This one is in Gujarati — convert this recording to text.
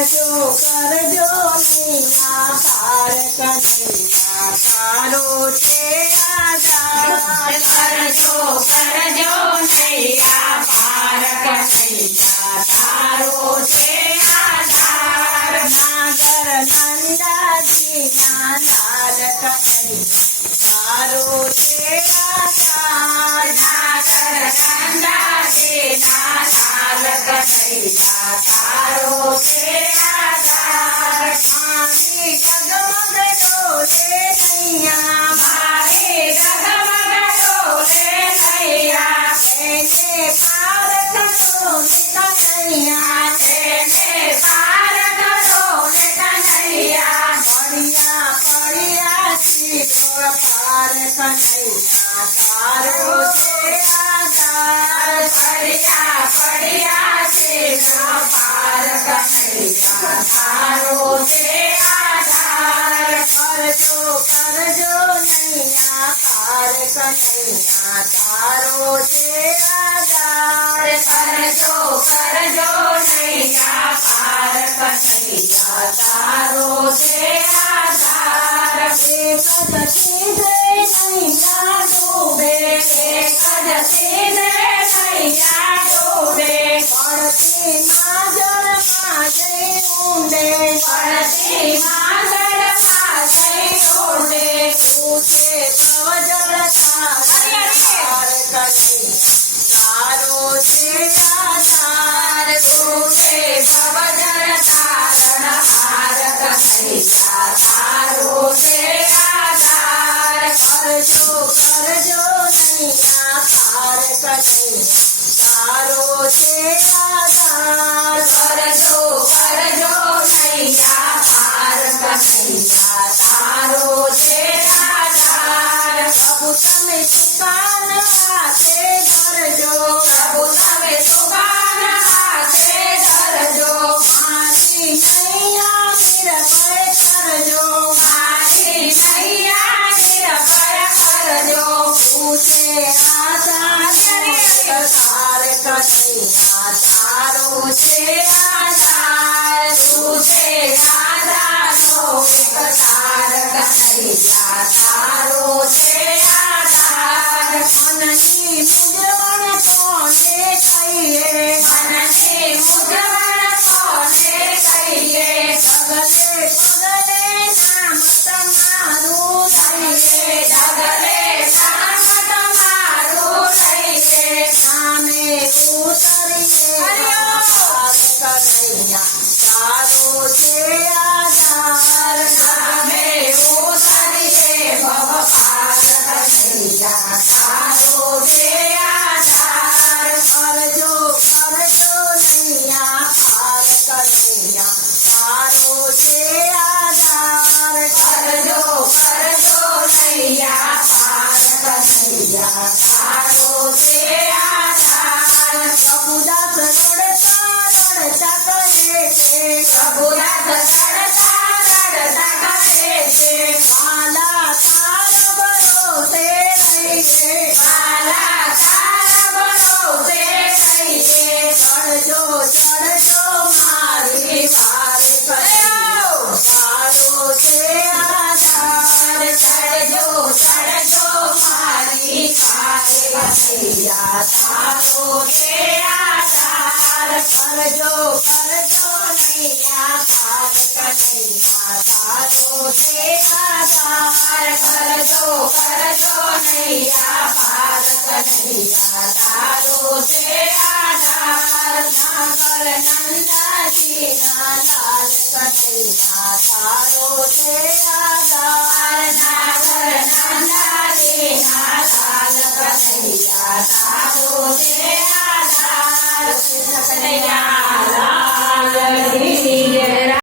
કરજો કરજો નૈયા પાર કનૈયા તારો છે આધાર કરજો કરજો નૈયા પાર કનૈયા તારો છે આધાર નાગર નંદાજીના લાલ કનૈયા તારો છે આધાર નાગર નંદાજીના લાલ કનૈયા તારો છે આધાર મારી ડગમગ ડોલે નૈયા મારી ડગમગ ડોલે નૈયા તેને પાર કરો ને કનૈયા તેને પાર કરો ને કનૈયા પડ્યા પડ્યા શિરોળ પાર કનૈયા તારો છે આધાર પડ્યા પડ્યા શિરોળ પાર કનૈયા તારો છે આધાર કરજો કરજો નૈયા પાર કનૈયા તારો છે આધાર કરજો કરજો નૈયા પાર કનૈયા તારો છે આધાર એક જ સીધે નૈયા ડૂબે એક જ સીધે નૈયા ડૂબે પડતી માજરમાં જઈ ઊંડે પડતી માગડમાં જઈ ઊંડે પૂછે ભવજળ તાર કનૈયા તારો છે આધાર તૂટે ભવજળ તારણ હાર કનૈયા તારો છે આધાર કરજો કરજો નૈયા પાર કનૈયા તારો છે આધાર કરજો કરજો નૈયા પાર કનૈયા તારો છે આધાર પ્રભુ તમે સુકાન હાથે ધરજો પ્રભુ તમે સુકાન હાથે ધરજો મારી નૈયા નિર્ભય કરજો મારી નૈયા નિર્ભય કરજો પૂછે આધાર તાર કનૈયા તારો છે આધાર તુજે આધારો તાર કનૈયા તારો છે આધાર મનની મૂંઝવણ કોને કહીએ મનની મૂંઝવણ કોને કહીએ ડગલે પગલે નામ તમારું લઈએ ડગલે નામ તમારું લઈએ નામે ઉતરીએ પાર કનૈયા તારો છે આધાર નામે ઉતરીએ ભવ પાર કનૈયા તારો છે આધાર કરજો કરજો નૈયા પાર કનૈયા તારો છે આધાર કરજો કરજો નૈયા પાર કનૈયા તારો છે આધાર પ્રભુદાસ રડતા રડતા કહે છે પ્રભુદાસ રડતા રડતા કહે છે માલા તાર ભરોસે રહીએ માલા તાર ભરોસે રહીએ ચડજો ચડજો મારી પાર કનૈયા તારો છે આધાર ચડજો ચડજો મારી પાર કનૈયા તારો છે આધાર કરજો કરજો નૈયા પાર કનૈયા તારો છે આધાર કરજો કરજો નૈયા પાર કનૈયા તારો છે આધાર નાગર નંદાજીના લાલ કનૈયા તારો છે આધાર નાગર નંદા